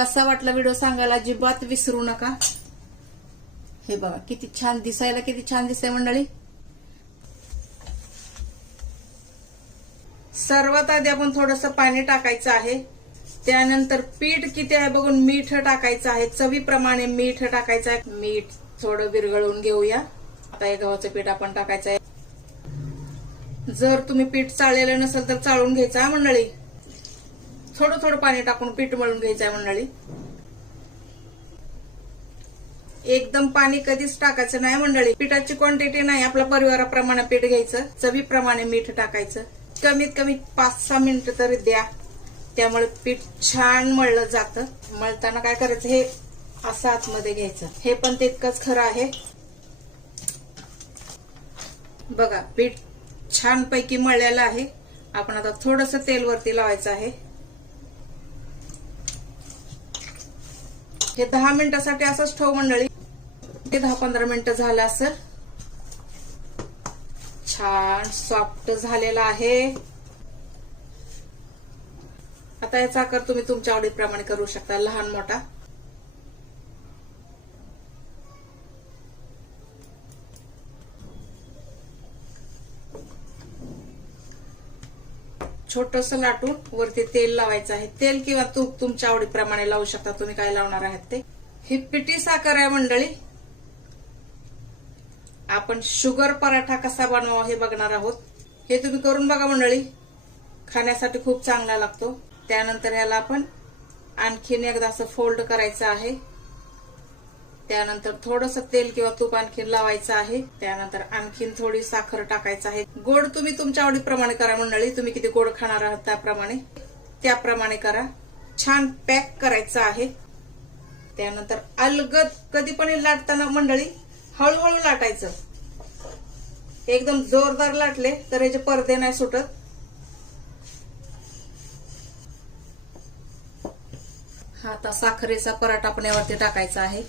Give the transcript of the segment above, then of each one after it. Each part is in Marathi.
कसा वाटला व्हिडिओ सांगायला अजिबात विसरू नका। हे बघा किती छान दिसायला, किती छान दिसतंय मंडळी। सर्वात आधी आपण थोडंसं पाणी टाकायचं आहे, त्यानंतर पीठ किती आहे बघून मीठ टाकायचं आहे, चवीप्रमाणे मीठ टाकायचं आहे। मीठ थोडं विरघळवून घेऊया। आता हे गव्हाचं पीठ आपण टाकायचं आहे। जर तुम्ही पीठ चाळलेलं नसेल तर चाळून घ्यायचं आहे मंडळी। थोडं थोडं पाणी टाकून पीठ मळून घ्यायचं आहे मंडळी। एकदम पाणी कधीच टाकायचं नाही मंडळी। पिठाची क्वांटिटी नाही, आपल्या परिवाराप्रमाणे पीठ घ्यायचं, चवीप्रमाणे मीठ टाकायचं। कमीत कमी 5-6 मिनिटं तरी द्या, त्यामुळे पीठ छान मळलं जातं। मळताना काय करायचं, हे असं आतमध्ये घ्यायचं, हे पण तितकंच खरं आहे। बघा पीठ छान पैकी मळलेलं आहे। आपण आता थोडंसं तेल वरती लावायचं आहे। हे 10 मिनिटासाठी असंच ठेव मंडळी। ते 10-15 मिनिटं झालं असेल, छान सॉफ्ट झालेला आहे। आता याचा आकार तुम्ही तुमच्या आवडीप्रमाणे करू शकता, लहान मोठा। छोटस लाटून वरती तेल लावायचं आहे। तेल किंवा तूप तुमच्या आवडीप्रमाणे लावू शकता, तुम्ही काय लावणार आहात ते। ही पिठी साखर आहे मंडळी। आपण शुगर पराठा कसा बनवावा हे बघणार आहोत। हे तुम्ही करून बघा मंडळी, खाण्यासाठी खूप चांगला लागतो। त्यानंतर ह्याला आपण आणखीन एकदा असं फोल्ड करायचं आहे। त्यानंतर थोडंसं तेल किंवा तूप आणखीन लावायचं आहे। त्यानंतर आणखीन थोडी साखर टाकायचं आहे। गोड तुम्ही तुमच्या आवडीप्रमाणे करा मंडळी, तुम्ही किती गोड खाणार आहात त्याप्रमाणे करा। छान पॅक करायचं आहे। त्यानंतर अलगद कधी पण लाटताना मंडळी हळूहळू लाटायचं, एकदम जोरदार लाटले तर याचे पडदे नाही सुटत। हा आता साखरेचा पराठा आपण यावरती टाकायचा आहे।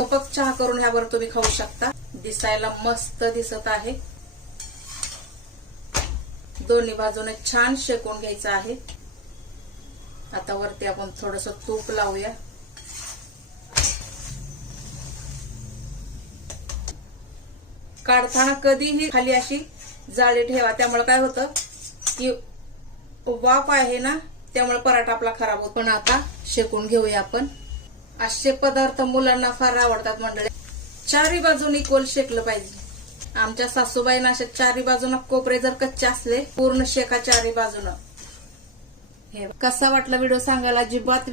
कप चहा करून ह्यावर तुम्ही खाऊ शकता, दिसायला मस्त दिसत आहे। दोन्ही बाजूने छान शेकून घ्यायचं आहे। आता वरती आपण थोडंसं तूप लावूया। काढताना कधीही खाली अशी जाळी ठेवा, त्यामुळे काय होतं की वाफ आहे ना, त्यामुळे पराठा आपला खराब होतो। पण आता शेकून घेऊया आपण। असे पदार्थ मुलांना फार आवडतात मंडळी। चारी बाजूनी इक्वल शेकलं पाहिजे। आमच्या सासूबाईंना अशा चारी बाजूला कोपरे जर कच्चे असले, पूर्ण शेका चारी बाजूनं। कसा वाटला व्हिडिओ सांगायला अजिबात